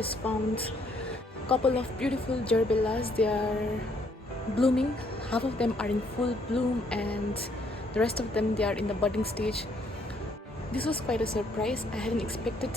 just found a couple of beautiful gerbillas. They are blooming. Half of them are in full bloom and the rest of them they are in the budding stage. This was quite a surprise. I hadn't expected.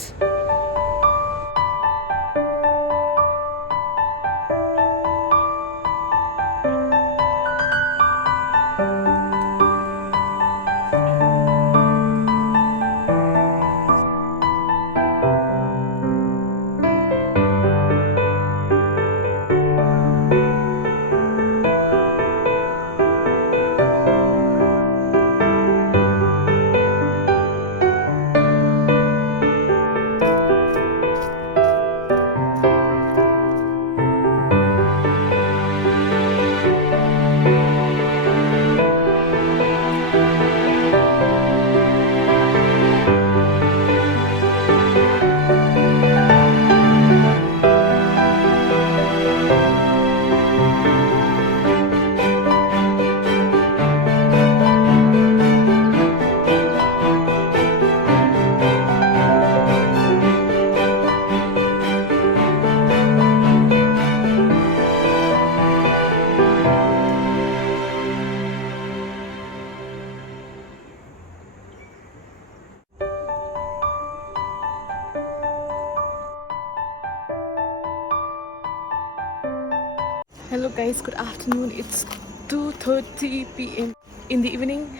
Hello guys, good afternoon. It's 2:30 p.m. in the evening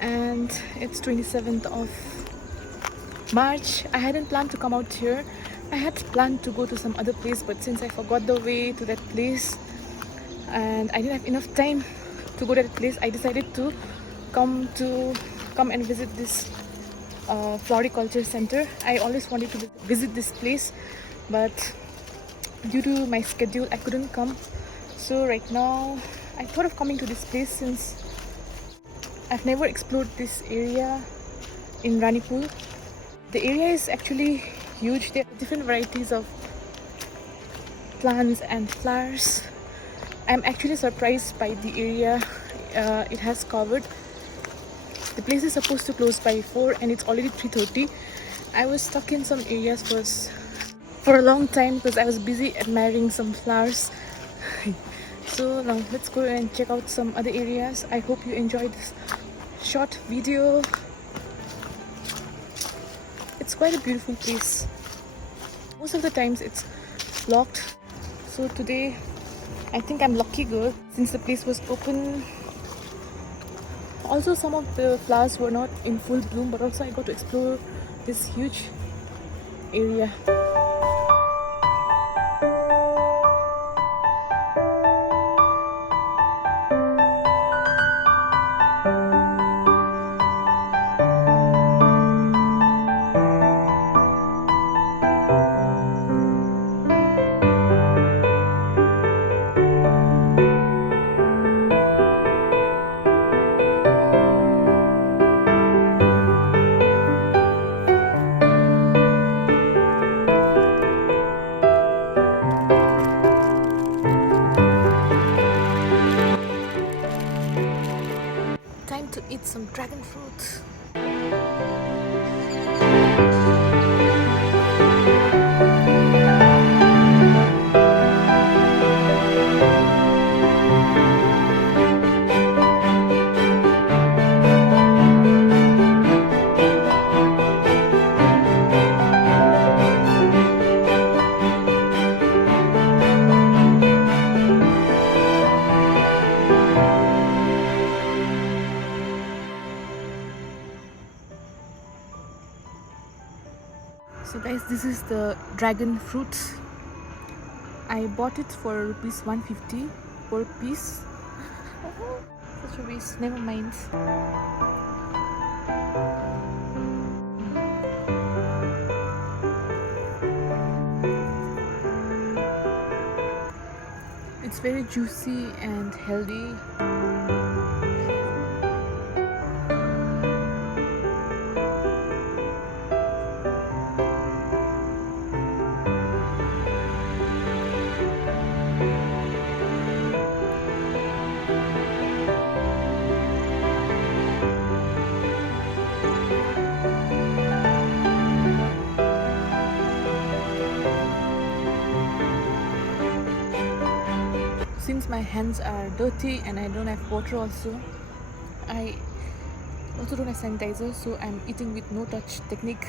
and it's 27th of March. I hadn't planned to come out here. I had planned to go to some other place, but since I forgot the way to that place and I didn't have enough time to go to that place, I decided to come and visit this Floriculture Centre. I always wanted to visit this place, but due to my schedule I couldn't come. So right now I thought of coming to this place since I've never explored this area in Ranipur. The area is actually huge. There are different varieties of plants and flowers. I'm actually surprised by the area it has covered. The place is supposed to close by 4 and it's already 3:30. I was stuck in some areas for a long time because I was busy admiring some flowers. So now let's go and check out some other areas. I hope you enjoyed this short video. It's quite a beautiful place. Most of the times it's locked. So today I think I'm lucky girl since the place was open. Also some of the flowers were not in full bloom, but also I got to explore this huge area. Time to eat some dragon fruit. So guys, this is the dragon fruit. I bought it for rupees 150 per piece. Such a waste, never mind. It's very juicy and healthy. hands are dirty and I don't have water also. I also don't have sanitizer, so I'm eating with no touch technique.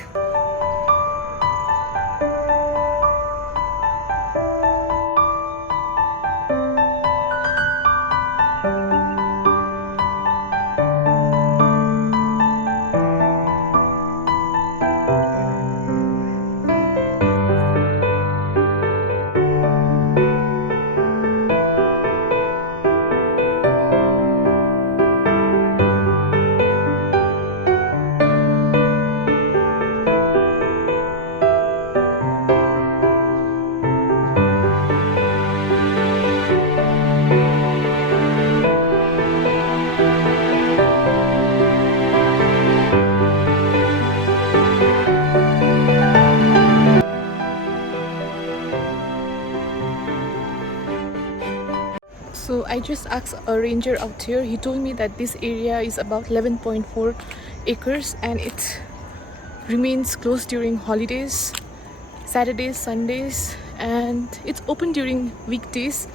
So I just asked a ranger out here. He told me that this area is about 11.4 acres and it remains closed during holidays, Saturdays, Sundays, and it's open during weekdays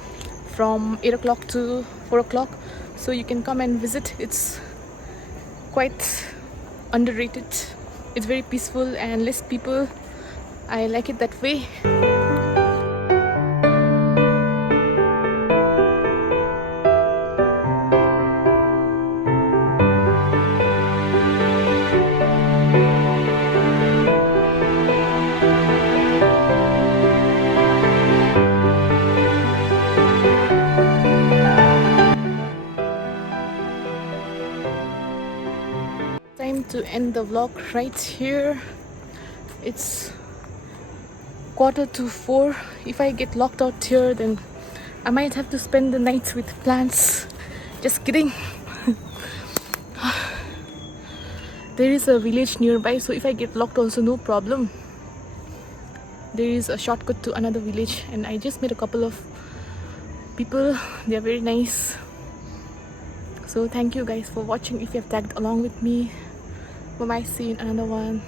from 8 o'clock to 4 o'clock. So you can come and visit. It's quite underrated. It's very peaceful and less people. I like it that way. Time to end the vlog right here. It's 3:45. If I get locked out here, then I might have to spend the night with plants. Just kidding. There is a village nearby, so if I get locked also no problem. There is a shortcut to another village and I just met a couple of people. They are very nice. So thank you guys for watching. If you have tagged along with me, bye bye, see you in another one.